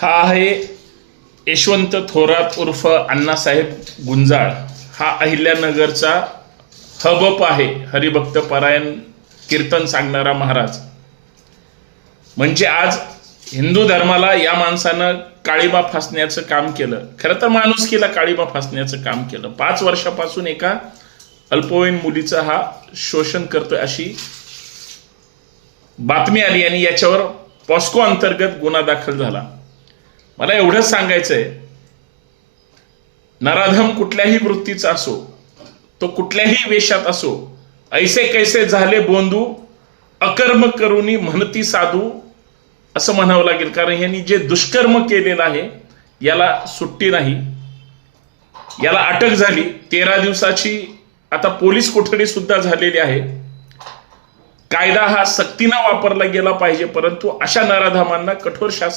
हा आहे यशवंत थोरात उर्फ अण्णासाहेब गुंजाळ। हा अहिल्यानगरचा हबप आहे, हरिभक्त परायण कीर्तन सांगणारा महाराज। म्हणजे आज हिंदू धर्माला या माणसानं काळीमा फासण्याचं काम केलं। खरं तर माणुसकीला काळीमा फासण्याचं काम केलं। 5 वर्षापासून एका अल्पवयीन मुलीचं हा शोषण करतोय अशी बातमी आली आणि याच्यावर पॉस्को अंतर्गत गुन्हा दाखल झाला। मला एवढंच सांगायचंय, नराधम कुठल्याही वृत्तीचा असो, तो कुठल्याही वेशात असो, ऐसे कैसे झाले बोंदू अकर्म करुनी म्हणती साधू असं म्हणावं लागेल। कारण यांनी जे दुष्कर्म केलेलं आहे याला सुट्टी नाही। याला अटक झाली, 13 दिवसाची आता पोलीस कोठडी सुद्धा झालेली आहे। कायदा हा सक्तीनं वापरला गेला पाहिजे, परंतु अशा नराधमांना कठोर शासन